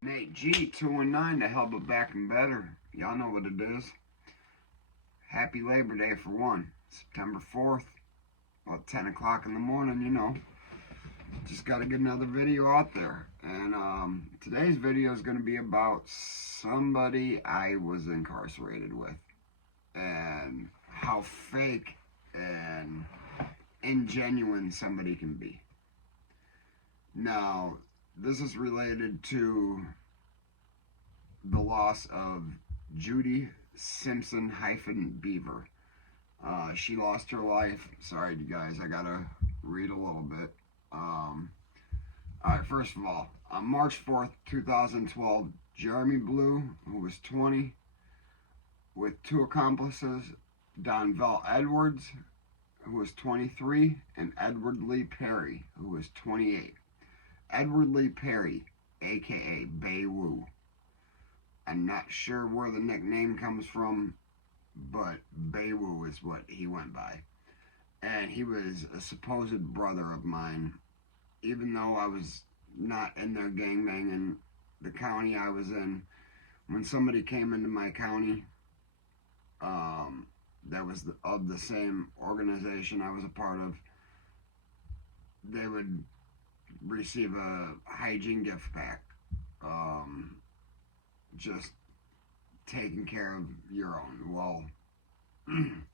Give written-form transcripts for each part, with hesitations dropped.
Nate G, 219 to Hell But Back and Better. Y'all know what it is. Happy Labor Day for one. September 4th. About 10 o'clock in the morning, you know. Just got to get another video out there. And today's video is going to be about somebody I was incarcerated with. And how fake and ingenuine somebody can be. Now, this is related to the loss of Judy Simpson-Beaver. She lost her life. Sorry, you guys, I gotta read a little bit. Alright, first of all, on March 4th, 2012, Jeremy Blue, who was 20, with two accomplices, Donvell Edwards, who was 23, and Edward Lee Perry, who was 28. Edward Lee Perry, aka Baywoo. I'm not sure where the nickname comes from, but Baywoo is what he went by. And he was a supposed brother of mine, even though I was not in there gangbanging. The county I was in, when somebody came into my county, that was of the same organization I was a part of, they would receive a hygiene gift pack. Just taking care of your own. Well, I'm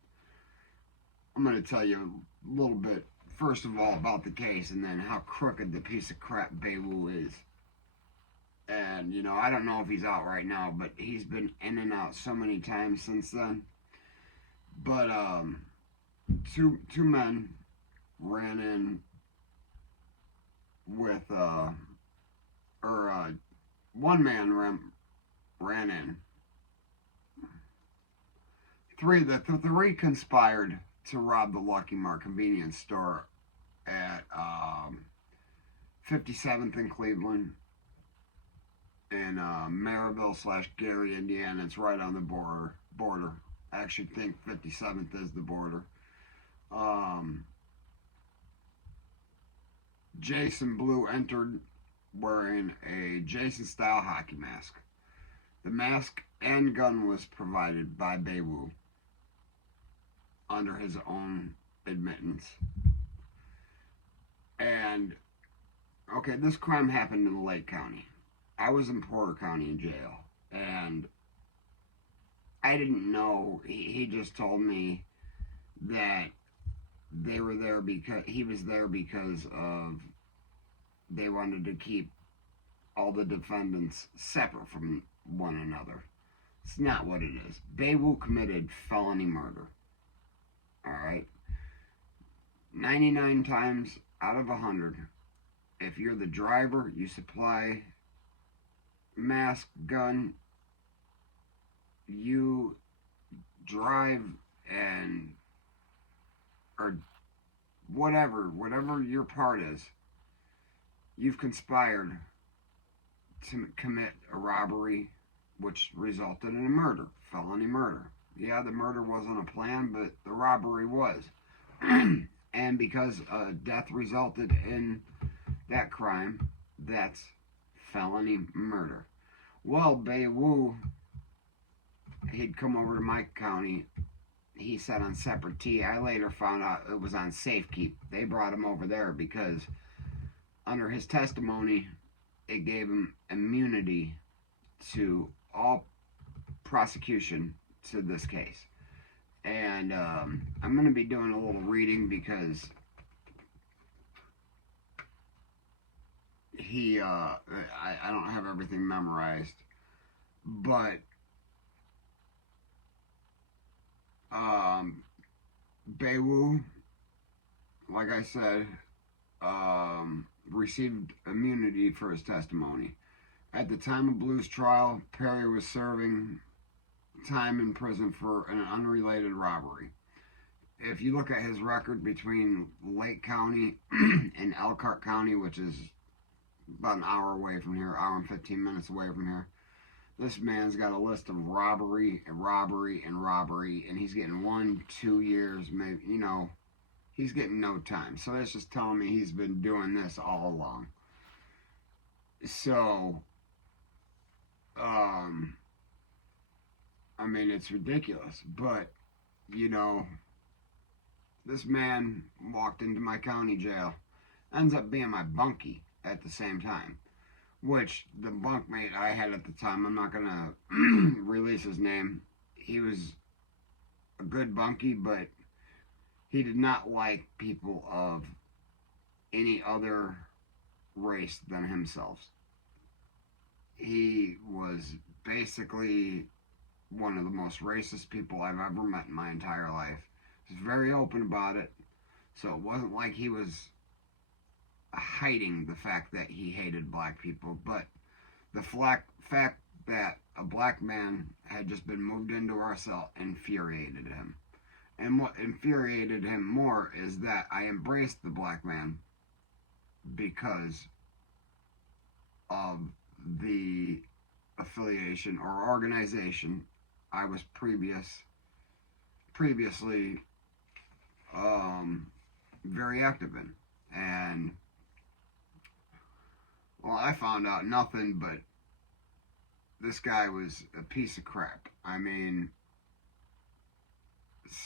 going to tell you a little bit, first of all, about the case, and then how crooked the piece of crap Baywoo is. And, you know, I don't know if he's out right now, but he's been in and out so many times since then. But, two men ran in with, one man ran in. The three conspired to rob the Lucky Mart convenience store at 57th in Cleveland and Maryville/Gary, Indiana. It's right on the border. I actually think 57th is the border. Jason Blue entered wearing a Jason-style hockey mask. The mask and gun was provided by Baywoo under his own admittance. And, okay, this crime happened in Lake County. I was in Porter County in jail, and I didn't know. He just told me that they were there because he was there because of they wanted to keep all the defendants separate from one another. It's not what it is. Baywoo committed felony murder. Alright? 99 times out of 100, if you're the driver, you supply mask, gun, you drive and or whatever your part is, you've conspired to commit a robbery which resulted in a murder, felony murder. Yeah, the murder wasn't a plan, but the robbery was. And because death resulted in that crime, that's felony murder. Well, Baywoo, he'd come over to my county. He said on separate T. I later found out it was on safekeep. They brought him over there because under his testimony, it gave him immunity to all prosecution to this case. And I'm going to be doing a little reading because I don't have everything memorized, but Baywoo, like I said, received immunity for his testimony. At the time of Blue's trial, Perry was serving time in prison for an unrelated robbery. If you look at his record between Lake County and Elkhart County, which is about an hour away from here, hour and 15 minutes away from here, this man's got a list of robbery, and he's getting 1-2 years, maybe, you know, he's getting no time. So that's just telling me he's been doing this all along. So, um, I mean, it's ridiculous. But, you know, this man walked into my county jail, ends up being my bunkie at the same time. Which the bunkmate I had at the time, I'm not going to release his name. He was a good bunkie, but he did not like people of any other race than himself. He was basically one of the most racist people I've ever met in my entire life. He was very open about it, so it wasn't like he was hiding the fact that he hated black people, but the fact that a black man had just been moved into our cell infuriated him. And what infuriated him more is that I embraced the black man because of the affiliation or organization I was previously very active in. And well, I found out nothing but this guy was a piece of crap. I mean,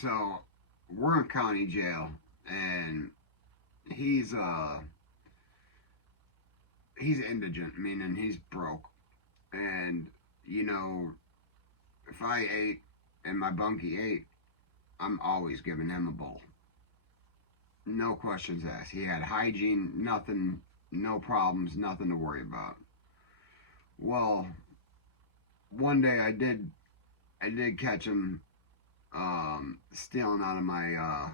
so we're in county jail, and he's indigent, meaning he's broke. And you know, if I ate and my bunkie ate, I'm always giving him a bowl. No questions asked. He had hygiene, nothing, no problems, nothing to worry about. Well, one day I did catch him stealing out of my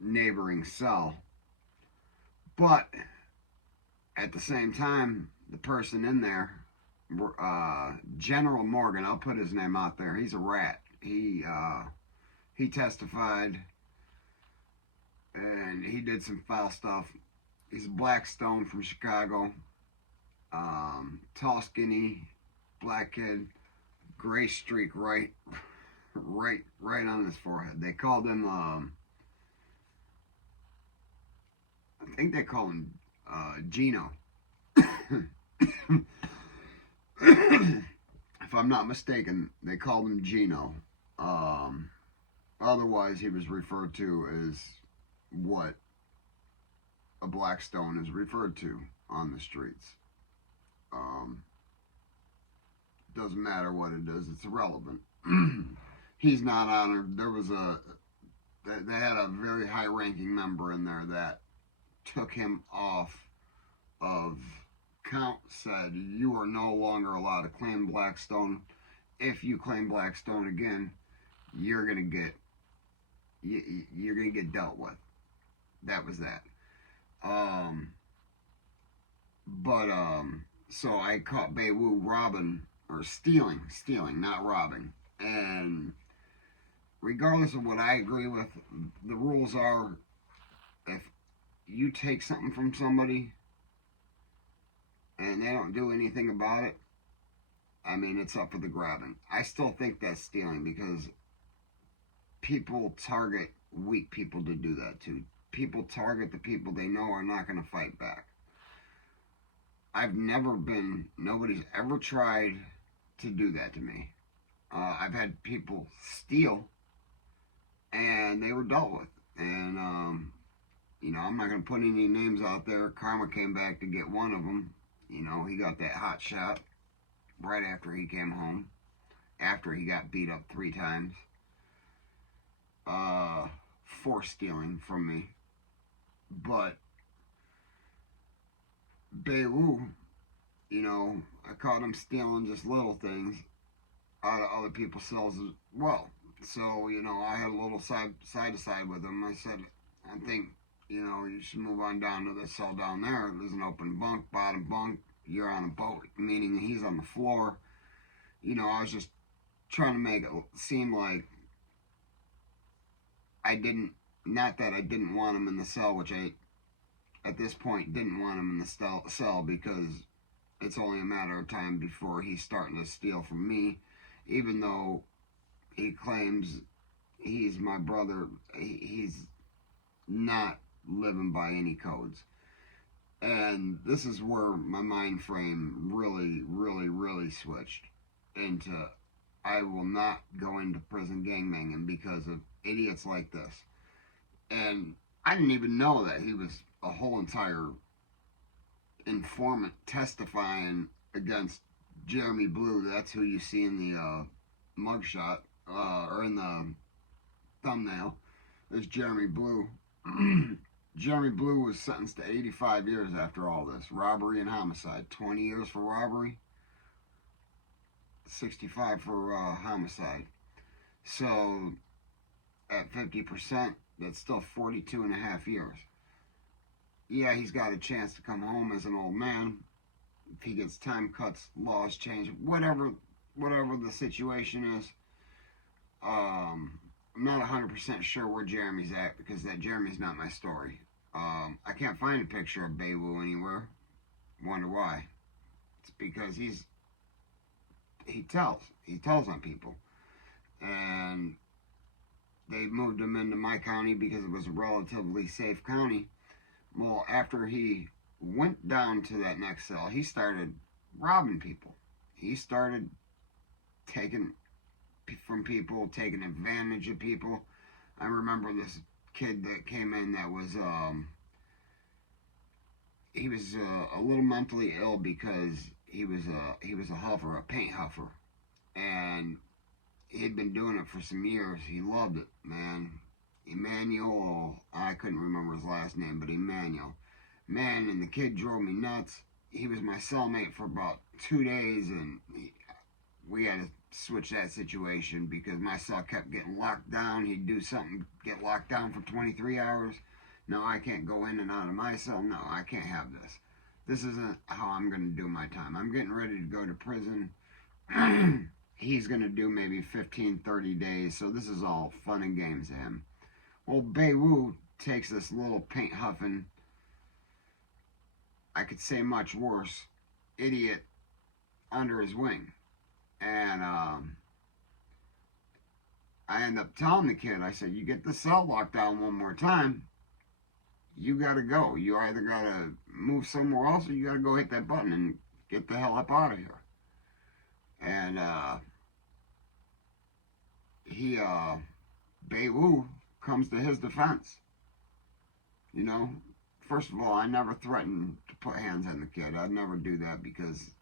neighboring cell, but at the same time, the person in there, General Morgan, I'll put his name out there. He's a rat. He testified, and he did some foul stuff. He's a black stone from Chicago. Tall, skinny, black kid, gray streak right on his forehead. They called him, I think they called him Gino. If I'm not mistaken, they called him Gino. Otherwise, he was referred to as what a black stone is referred to on the streets. Doesn't matter what it is, it's irrelevant. He's not honored. They had a very high-ranking member in there that took him off of count, said you are no longer allowed to claim Blackstone. If you claim Blackstone again, you're gonna get dealt with. That was that. So I caught Bewu robbing or stealing, not robbing. And regardless of what I agree with, the rules are if you take something from somebody and they don't do anything about it, I mean, it's up for the grabbing. I still think that's stealing because people target weak people to do that to. People target the people they know are not going to fight back. Nobody's ever tried to do that to me. I've had people steal and they were dealt with. And, I'm not going to put any names out there. Karma came back to get one of them. He got that hot shot right after he came home, after he got beat up 3 times for stealing from me. But Beirut, I caught him stealing just little things out of other people's cells as well. So, I had a little side to side with him. I said, I think, you should move on down to the cell down there. There's an open bunk, bottom bunk. You're on a boat, meaning he's on the floor. I was just trying to make it seem like not that I didn't want him in the cell, which I, at this point, didn't want him in the cell because it's only a matter of time before he's starting to steal from me, even though he claims he's my brother. He's not living by any codes. And this is where my mind frame really switched into I will not go into prison gangbanging because of idiots like this. And I didn't even know that he was a whole entire informant testifying against Jeremy Blue. That's who you see in the mugshot or in the thumbnail. There's Jeremy Blue. Jeremy Blue was sentenced to 85 years after all this. Robbery and homicide. 20 years for robbery, 65 for homicide. So at 50%, that's still 42 and a half years. Yeah, he's got a chance to come home as an old man. If he gets time cuts, laws change, whatever the situation is. I'm not 100% sure where Jeremy's at because that Jeremy's not my story. I can't find a picture of Baywu anywhere. Wonder why? It's because he tells on people, and they moved him into my county because it was a relatively safe county. Well, after he went down to that next cell, he started robbing people. He started taking from people, taking advantage of people. I remember this kid that came in that was he was a little mentally ill because he was a huffer, a paint huffer, and he'd been doing it for some years. He loved it, man. Emmanuel, I couldn't remember his last name, but Emmanuel. Man, and the kid drove me nuts. He was my cellmate for about 2 days, and we had to switch that situation because my cell kept getting locked down. He'd do something, get locked down for 23 hours. No, I can't go in and out of my cell. No, I can't have this. This isn't how I'm going to do my time. I'm getting ready to go to prison. He's going to do maybe 15, 30 days, so this is all fun and games to him. Well, Baywu takes this little paint huffing, I could say much worse, idiot under his wing. And I end up telling the kid, I said, you get the cell locked down one more time, you got to go. You either got to move somewhere else or you got to go hit that button and get the hell up out of here. And Baywu comes to his defense. You know, first of all, I never threatened to put hands on the kid. I'd never do that because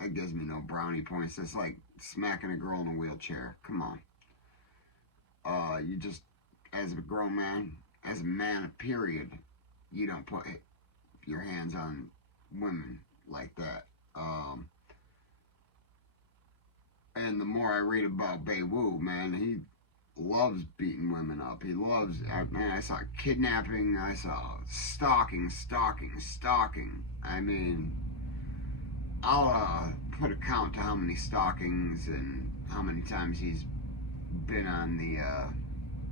that gives me no brownie points. It's like smacking a girl in a wheelchair. Come on. You just, as a grown man, as a man, period, you don't put your hands on women like that. And the more I read about Baywu, man, he loves beating women up. He loves, man, I saw kidnapping, I saw stalking. I mean, I'll put a count to how many stalkings and how many times he's been on the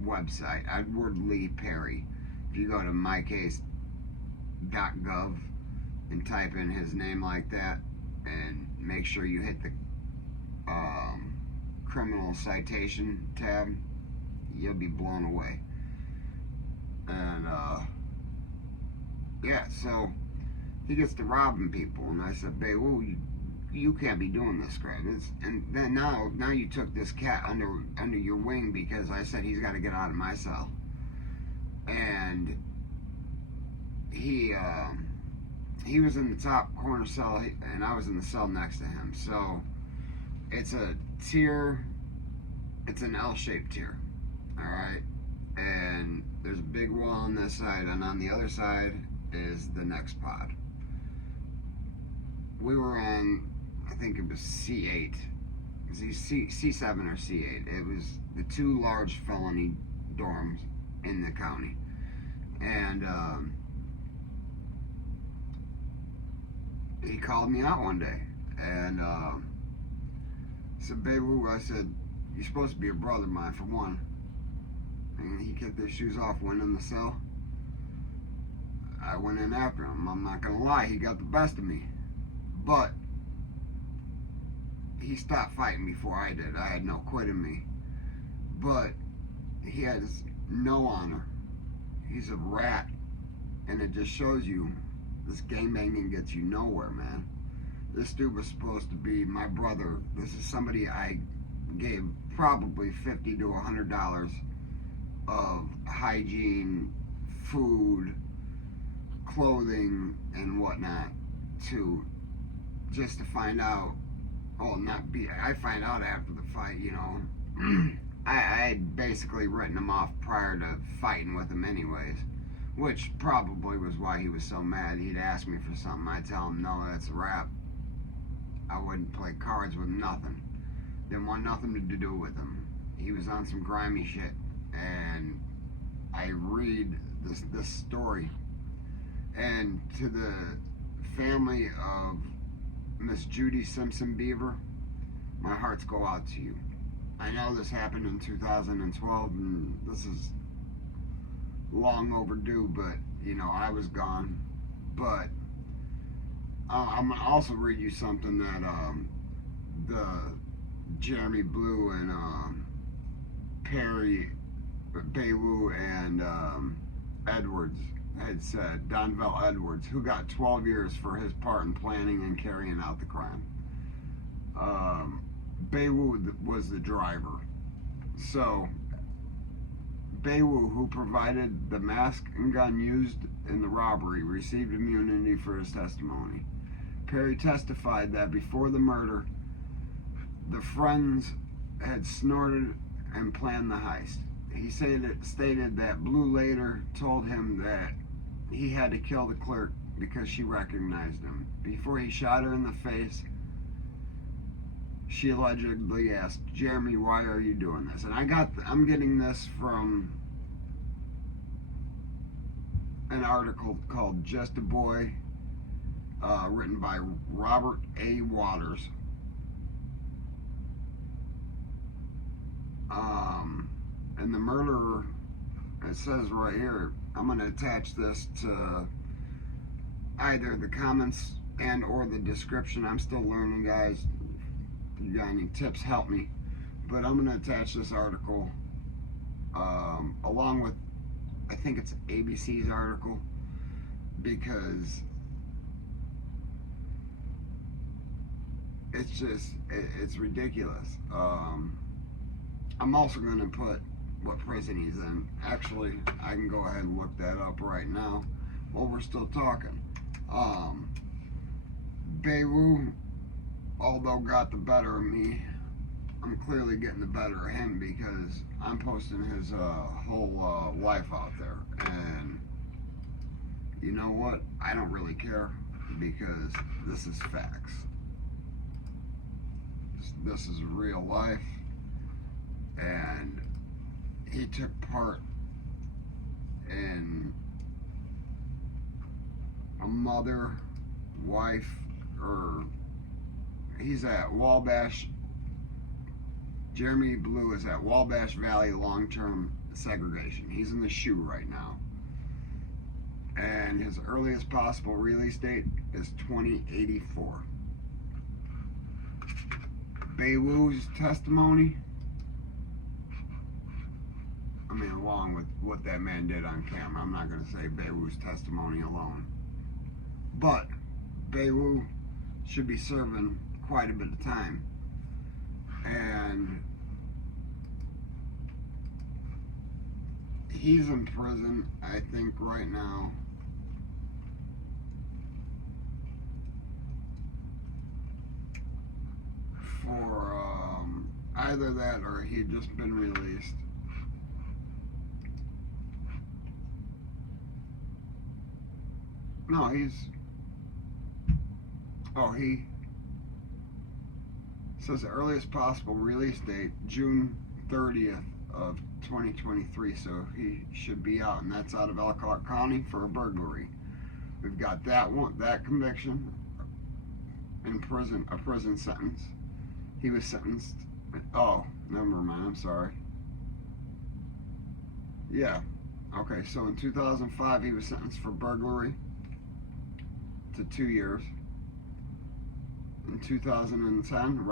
website. Edward Lee Perry. If you go to mycase.gov and type in his name like that and make sure you hit the criminal citation tab, you'll be blown away. And yeah, so he gets to robbing people, and I said, Baywu, you can't be doing this crap. And then now you took this cat under your wing because I said he's got to get out of my cell. And he was in the top corner cell, and I was in the cell next to him. So it's a tier, it's an L-shaped tier, all right? And there's a big wall on this side, and on the other side is the next pod. We were on, I think it was C8. It was C7 or C8. It was the 2 large felony dorms in the county. And he called me out one day, and said, Baywu, I said, you're supposed to be a brother of mine for one. And he kicked his shoes off, went in the cell. I went in after him. I'm not gonna lie, he got the best of me. But he stopped fighting before I did. I had no quit in me. But he has no honor. He's a rat. And it just shows you this gangbanging gets you nowhere, man. This dude was supposed to be my brother. This is somebody I gave probably $50 to $100 of hygiene, food, clothing, and whatnot to, just to find out. Oh, not be. I find out after the fight, you know. I had basically written him off prior to fighting with him, anyways. Which probably was why he was so mad. He'd ask me for something. I'd tell him, no, that's a wrap. I wouldn't play cards with nothing. Didn't want nothing to do with him. He was on some grimy shit. And I read this story. And to the family of Miss Judy Simpson Beaver, my hearts go out to you. I know this happened in 2012, and this is long overdue, but, you know, I was gone. But I'm going to also read you something that the Jeremy Blue and Perry, Bayou, and Edwards had said. Donvell Edwards, who got 12 years for his part in planning and carrying out the crime. Bayou was the driver. So, Bayou, who provided the mask and gun used in the robbery, received immunity for his testimony. Perry testified that before the murder, the friends had snorted and planned the heist. He stated that Blue later told him that he had to kill the clerk because she recognized him. Before he shot her in the face, she allegedly asked, Jeremy, why are you doing this? And I'm getting this from an article called Just a Boy, written by Robert A. Waters. And the murderer, it says right here, I'm going to attach this to either the comments and or the description. I'm still learning, guys. If you got any tips, help me. But I'm going to attach this article along with, I think it's ABC's article, because it's just, it's ridiculous. I'm also going to put what prison he's in. Actually, I can go ahead and look that up right now while we're still talking. Bayou, although got the better of me, I'm clearly getting the better of him because I'm posting his whole life out there. And you know what? I don't really care because this is facts. This is real life. And he took part in a mother, wife, or he's at Wabash. Jeremy Blue is at Wabash Valley long-term segregation. He's in the SHU right now. And his earliest possible release date is 2084. Bayou's testimony, I mean, along with what that man did on camera, I'm not going to say Bayou's testimony alone. But Bayou should be serving quite a bit of time. And he's in prison, I think, right now. For either that or he had just been released. No, he says the earliest possible release date, June 30th of 2023, so he should be out, and that's out of Elkhart County for a burglary. We've got that conviction in prison, a prison sentence. He was sentenced, oh, never mind, I'm sorry. Yeah, okay, so in 2005 he was sentenced for burglary to 2 years. In 2010,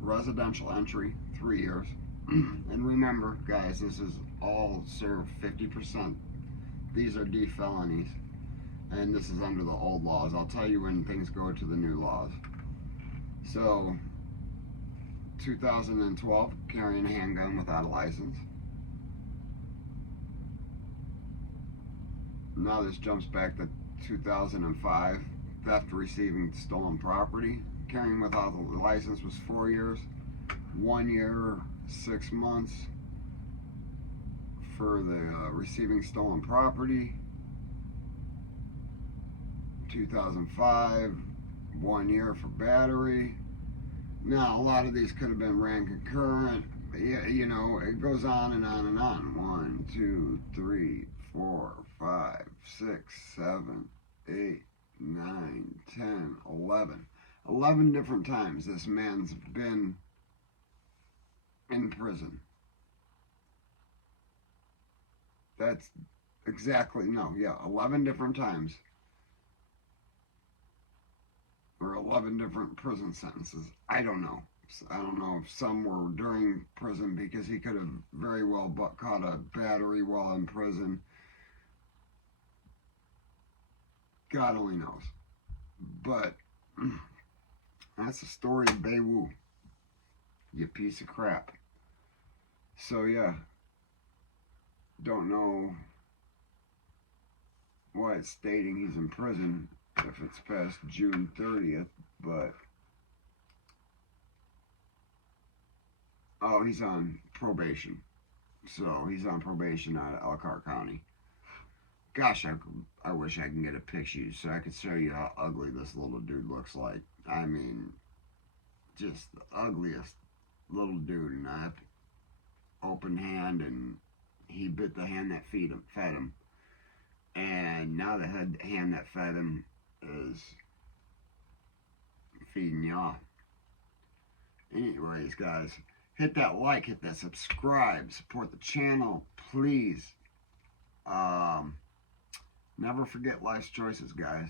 residential entry, 3 years. And remember, guys, this is all served 50%. These are D felonies. And this is under the old laws. I'll tell you when things go to the new laws. So, 2012, carrying a handgun without a license. Now this jumps back to 2005, theft, receiving stolen property. Carrying without a license was 4 years. 1 year, 6 months for the receiving stolen property. 2005, 1 year for battery. Now, a lot of these could have been ran concurrent. But yeah, you know, it goes on and on and on. 1, 2, 3, 4, 5, 6, 7, 8, 9, 10, 11. 11 different times this man's been in prison. That's exactly, no, yeah, 11 different times. Or 11 different prison sentences. I don't know. I don't know if some were during prison, because he could have very well caught a battery while in prison. God only knows. But that's the story of Baywoo. You piece of crap. So yeah, don't know why it's stating he's in prison if it's past June 30th, but oh, he's on probation. So he's on probation out of Elkhart County. Gosh, I wish I can get a picture so I could show you how ugly this little dude looks like. I mean, just the ugliest little dude, and I open hand, and he bit the hand that fed him, and now the hand that fed him is feeding y'all. Anyways, guys, hit that like, hit that subscribe, support the channel, please. Never forget life's choices, guys.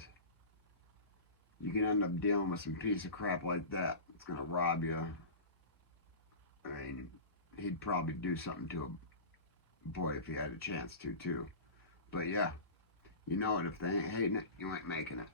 You can end up dealing with some piece of crap like that. It's gonna rob you. I mean, he'd probably do something to a boy if he had a chance to, too. But yeah, you know it. If they ain't hating it, you ain't making it.